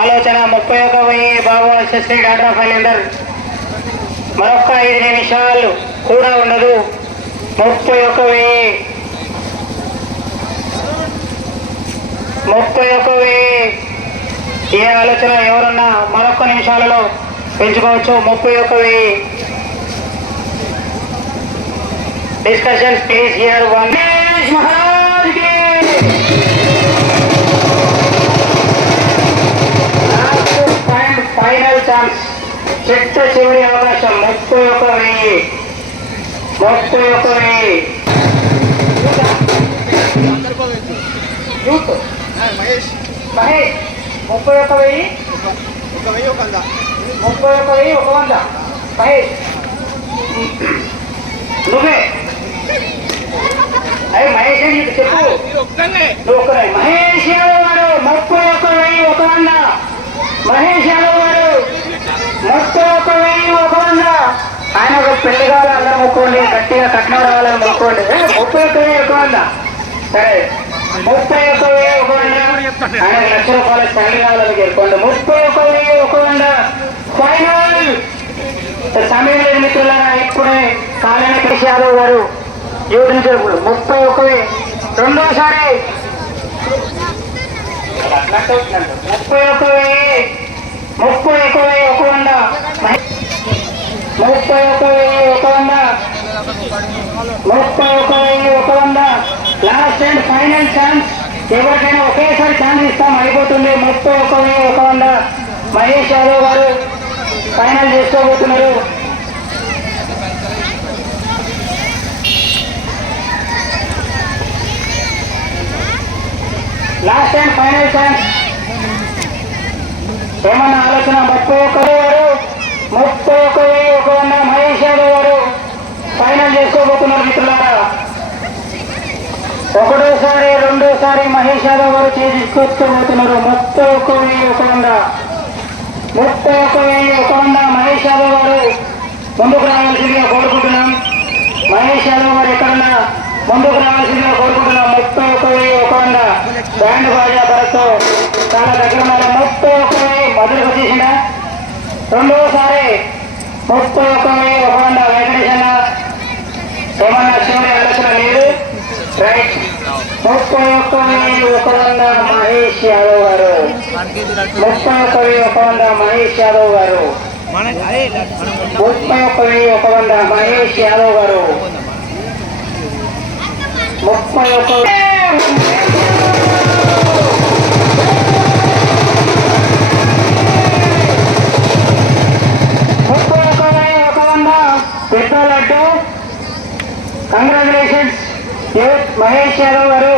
ఆలోచన ముప్పై ఒక వెయ్యి బాబు శ్రీ డాక్టర్ ఫైలెండర్. మరొక ఐదు నిమిషాలు కూడా ఉండదు. ముప్పై ఒక వెయ్యి ముప్పై ఒక వెయ్యి ఏ ఆలోచన ఎవరున్నా మరొక నిమిషాలలో పెంచుకోవచ్చు? ముప్పై ఒక వెయ్యి discussions please here one Maharaj! చివరి అవకాశం ముప్పై ఒక వెయ్యి ముప్పై ఒక వెయ్యి యూత్ మహేష్ మహేష్ ముప్పై ఒక వెయ్యి ఒక వెయ్యి ఒక వంద ముప్పై ఒక వెయ్యి ఒక వంద మహేష్ నువ్వే అయ్యి మహేష్ అని నీకు చెప్పు మీరు ఒక్కనే నువ్వు ఒక్కరే మహేష్ యాదవ్ గారు ముప్పై ఒక వెయ్యి ఒక వంద మహేష్ యాదవ్ గారు ముప్పై ఒక వెయ్యి ఒక వంద ఆయన ఒక పెళ్ళి కావాలి అందరూ మొక్కోండి గట్టిగా కట్నం రావాలని మొక్కోండి ముప్పై ఒక్క వెయ్యి ఎక్కువ వంద సరే. ముప్పై ఒక్క వెయ్యి ఒక వంద లక్ష రూపాయల పెళ్ళి కావాలని చెప్పండి ముప్పై ఒక్క వెయ్యి ఒక ఫైనల్ సమయం లేదు మిత్రులారా ఇప్పుడే కాలేని కృషి యాదవ్ గారు యూత్ చేపుడు ముప్పై ఒక రెండోసారి. ముప్పై ఒక వెయ్యి ముప్పై ఒక వెయ్యి ఒక వంద ముప్పై ఒక ముప్పై ఒక వెయ్యి ఒక వంద. లాస్ట్ అండ్ ఫైనల్ ఛాన్స్ ఎవరికైనా ఒకేసారి ఛాన్స్ ఇస్తాం. అయిపోతుంది. ముప్పై ఒక వెయ్యి ఒక వంద. మహేష్ యాదవ్ గారు ఫైనల్ చేసుకోబోతున్నారు. లాస్ట్ అండ్ ఫైనల్ ఛాన్స్ ఏమన్నా ఆలోచన? ముప్పై ఒకరు గారు ముప్పై ఒక్క వెయ్యి ఒక వంద మహేష్ యాదవ్ గారు ఫైనల్ చేసుకోబోతున్నారు మిత్రులారా ఒకసారి రెండోసారి మహేష్ యాదవ్ గారు తీసుకొచ్చుకోబోతున్నారు ముప్పై ఒక వెయ్యి ఒక వంద. ముప్పై ఒక వెయ్యి ఒక వంద. మహేష్ యాదవ్ గారు ముందుకు రావాల్సిందిగా కోరుకుంటున్నాం. మహేష్ యాదవ్ గారు ఎక్కడన్నా? ముందుకు రావాల్సిందిగా కోరుకుంటున్నాం. ముప్పై ఒక వెయ్యి ఒక వంద. బ్యాండ్ బాజా భరత్తో చాలా దగ్గర ఉన్నారు. ముప్పై ఒక వెయ్యి. మొదలుకు వచ్చేసిందా? రెండోసారి ముప్పై ఒక వెయ్యి ఒక వంద. వెంకటేశన్న ఏమన్నా చివరి ఆలోచన లేదు రైట్ ముప్పై ఒక్క వెయ్యి ఒక వంద మహేష్ యాదవ్ గారు. ముప్పై ఒక్క వెయ్యి ఒక వంద మహేష్ యాదవ్ గారు. ముప్పై ఒక్క వెయ్యి ఒక వంద మహేష్ యాదవ్ గారు. ముప్పై ఒక్క ముప్పై ఒక్క వెయ్యి ఒక వంద పెద్ద లడ్డు కంగ్రాచులేషన్స్ మహేష్ యాదవ్ గారు